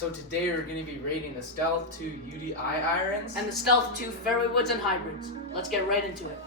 So today we're going to be rating the Stealth 2 UDI irons and the Stealth 2 fairway woods and hybrids. Let's get right into it.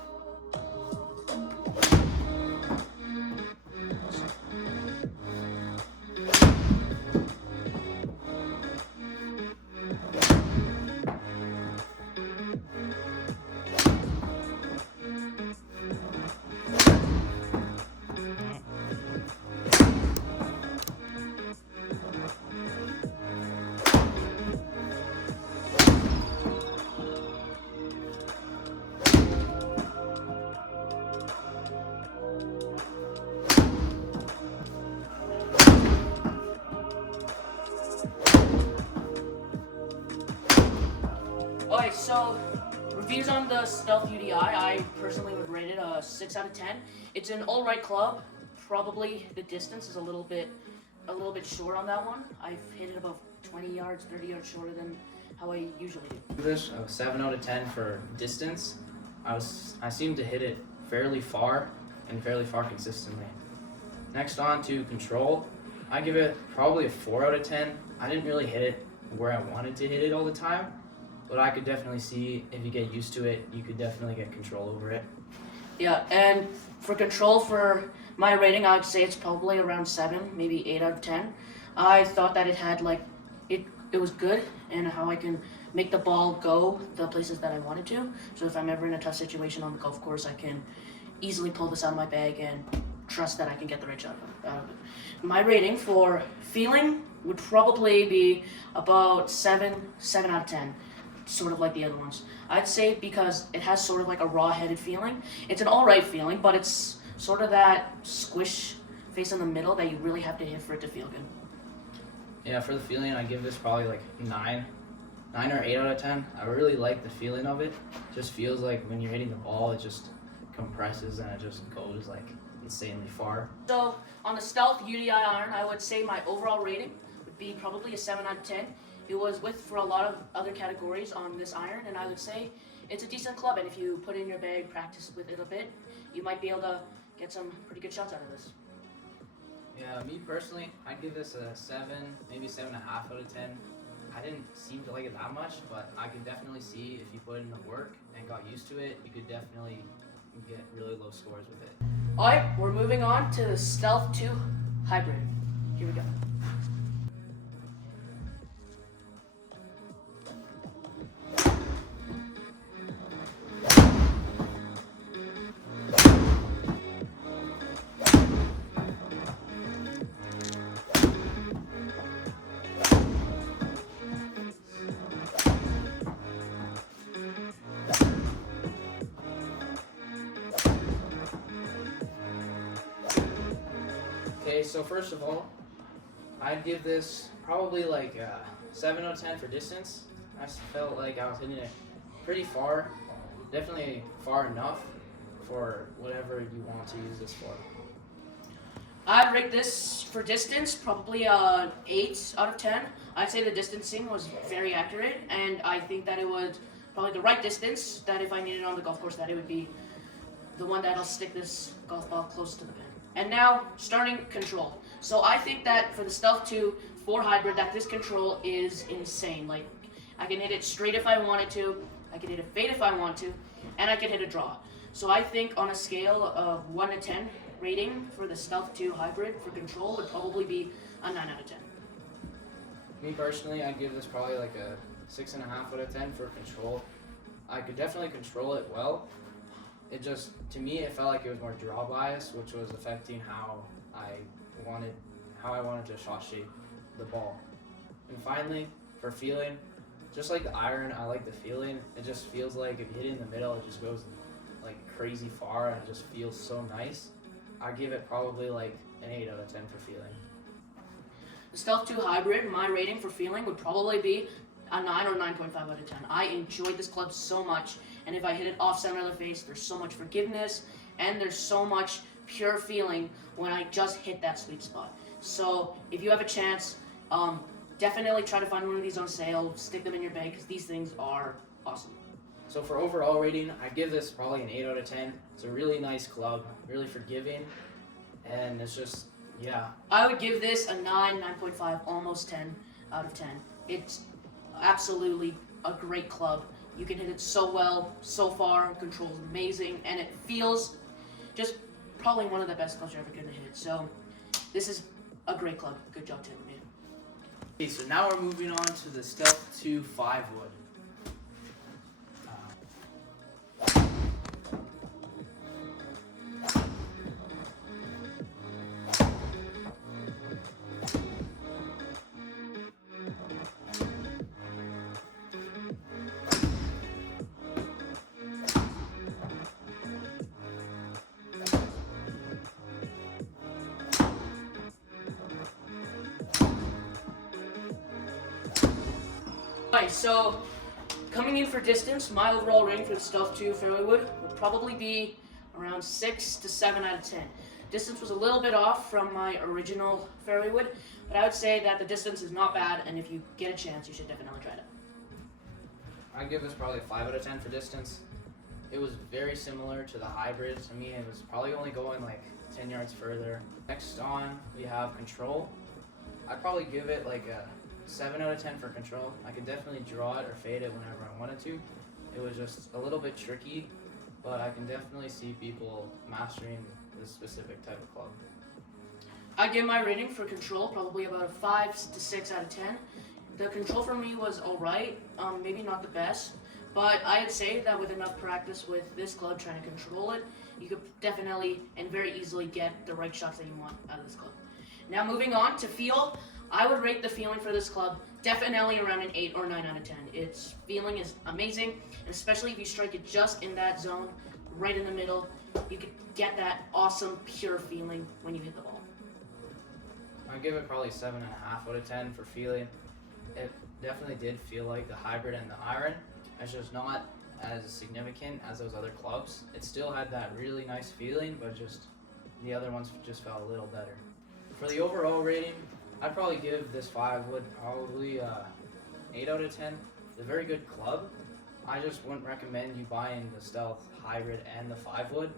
Okay, so reviews on the Stealth UDI, I personally would rate it a 6 out of 10. It's an alright club. Probably the distance is a little bit short on that one. I've hit it about 20 yards, 30 yards shorter than how I usually do. This a 7 out of 10 for distance. I seem to hit it fairly far consistently. Next on to control, I give it probably a 4 out of 10. I didn't really hit it where I wanted to hit it all the time, but I could definitely see if you get used to it, you could definitely get control over it. Yeah, and for control, for my rating, I would say it's probably around 7, maybe 8 out of 10. I thought that it had it was good and how I can make the ball go the places that I wanted to. So if I'm ever in a tough situation on the golf course, I can easily pull this out of my bag and trust that I can get the right shot out of it. My rating for feeling would probably be about 7 out of 10. Sort of like the other ones. I'd say because it has sort of like a raw-headed feeling. It's an alright feeling, but it's sort of that squish face in the middle that you really have to hit for it to feel good. Yeah, for the feeling, I give this probably like 9 or 8 out of 10. I really like the feeling of it. Just feels like when you're hitting the ball, it just compresses and it just goes like insanely far. So on the Stealth UDI iron, I would say my overall rating would be probably a 7 out of 10. It was with for a lot of other categories on this iron, and I would say it's a decent club, and if you put it in your bag, practice with it a bit, you might be able to get some pretty good shots out of this. Yeah, me personally, I'd give this a 7, maybe 7.5 out of 10. I didn't seem to like it that much, but I could definitely see if you put in the work and got used to it, you could definitely get really low scores with it. Alright, we're moving on to the Stealth 2 Hybrid. Here we go. Okay, so first of all, I'd give this probably like 7 out of 10 for distance. I felt like I was hitting it pretty far, definitely far enough for whatever you want to use this for. I'd rate this for distance probably 8 out of 10. I'd say the distancing was very accurate, and I think that it was probably the right distance, that if I needed it on the golf course, that it would be the one that'll stick this golf ball close to the pin. And now, starting control. So I think that for the Stealth 2 4 Hybrid, that this control is insane. Like, I can hit it straight if I wanted to, I can hit it fade if I want to, and I can hit a draw. So I think on a scale of 1 to 10, rating for the Stealth 2 Hybrid for control would probably be a 9 out of 10. Me personally, I'd give this probably like a 6.5 out of 10 for control. I could definitely control it well. It just, to me, it felt like it was more draw bias, which was affecting how I wanted to shot shape the ball. And finally, for feeling, just like the iron, I like the feeling. It just feels like if you hit it in the middle, it just goes like crazy far and it just feels so nice. I give it probably like an 8 out of 10 for feeling. The Stealth 2 Hybrid, my rating for feeling would probably be a 9 or 9.5 out of 10. I enjoyed this club so much, and if I hit it off center of the face, there's so much forgiveness, and there's so much pure feeling when I just hit that sweet spot. So if you have a chance, definitely try to find one of these on sale, stick them in your bag, because these things are awesome. So for overall rating, I give this probably an 8 out of 10. It's a really nice club, really forgiving, and it's just, yeah. I would give this a 9, 9.5, almost 10. out of 10. It's absolutely a great club. You can hit it so well, so far, controls amazing, and it feels just probably one of the best clubs you're ever going to hit. So this is a great club. Good job, Taylormade. Okay, so now we're moving on to the Stealth 2 5-wood. Alright, so coming in for distance, my overall rating for the Stealth 2 fairway wood would probably be around 6 to 7 out of 10. Distance was a little bit off from my original fairway wood, but I would say that the distance is not bad, and if you get a chance, you should definitely try it. I'd give this probably a 5 out of 10 for distance. It was very similar to the hybrid. To me, it was probably only going like 10 yards further. Next on, we have control. I'd probably give it like a 7 out of 10 for control. I could definitely draw it or fade it whenever I wanted to. It was just a little bit tricky, but I can definitely see people mastering this specific type of club. I give my rating for control probably about a 5 to 6 out of 10. The control for me was alright, maybe not the best, but I'd say that with enough practice with this club trying to control it, you could definitely and very easily get the right shots that you want out of this club. Now moving on to feel, I would rate the feeling for this club definitely around an 8 or 9 out of 10. Its feeling is amazing, and especially if you strike it just in that zone, right in the middle, you could get that awesome, pure feeling when you hit the ball. I'd give it probably 7.5 out of 10 for feeling. It definitely did feel like the hybrid and the iron. It's just not as significant as those other clubs. It still had that really nice feeling, but just the other ones just felt a little better. For the overall rating, I'd probably give this 5-wood probably 8 out of 10. It's a very good club. I just wouldn't recommend you buying the Stealth hybrid and the 5-wood.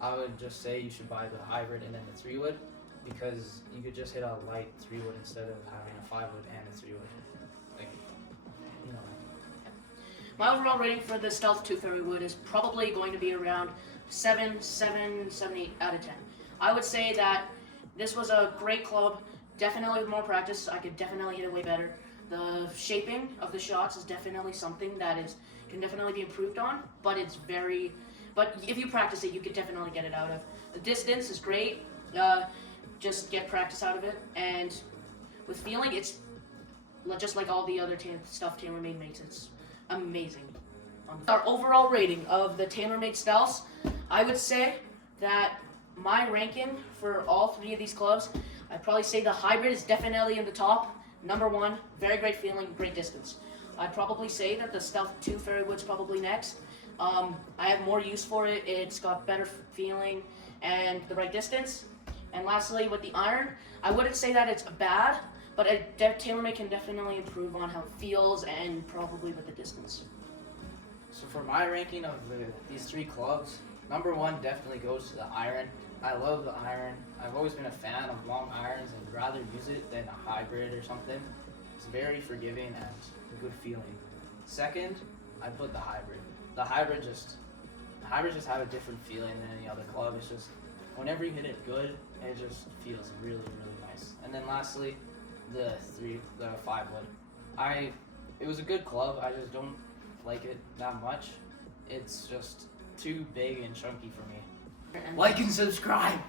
I would just say you should buy the hybrid and then the 3-wood, because you could just hit a light 3-wood instead of having a 5-wood and a 3-wood. Like, you know. My overall rating for the Stealth 2 fairway wood is probably going to be around 7, 8 out of 10. I would say that this was a great club. Definitely with more practice, I could definitely hit it way better. The shaping of the shots is definitely something that can definitely be improved on, but but if you practice it, you could definitely get it out of. The distance is great. Just get practice out of it, and with feeling, it's just like all the other stuff Taylormade makes. It's amazing. Our overall rating of the Taylormade Stealths, I would say that my ranking for all 3 of these clubs, I'd probably say the hybrid is definitely in the top. Number 1, very great feeling, great distance. I'd probably say that the Stealth 2 fairway wood's probably next. I have more use for it. It's got better feeling and the right distance. And lastly, with the iron, I wouldn't say that it's bad, but Taylormade can definitely improve on how it feels and probably with the distance. So for my ranking of these 3 clubs, number 1 definitely goes to the iron. I love the iron. I've always been a fan of long irons and rather use it than a hybrid or something. It's very forgiving and a good feeling. Second, I put the hybrid. The hybrid just have a different feeling than any other club. It's just whenever you hit it good, it just feels really, really nice. And then lastly, the 5-wood. It was a good club. I just don't like it that much. It's just too big and chunky for me. Like and subscribe.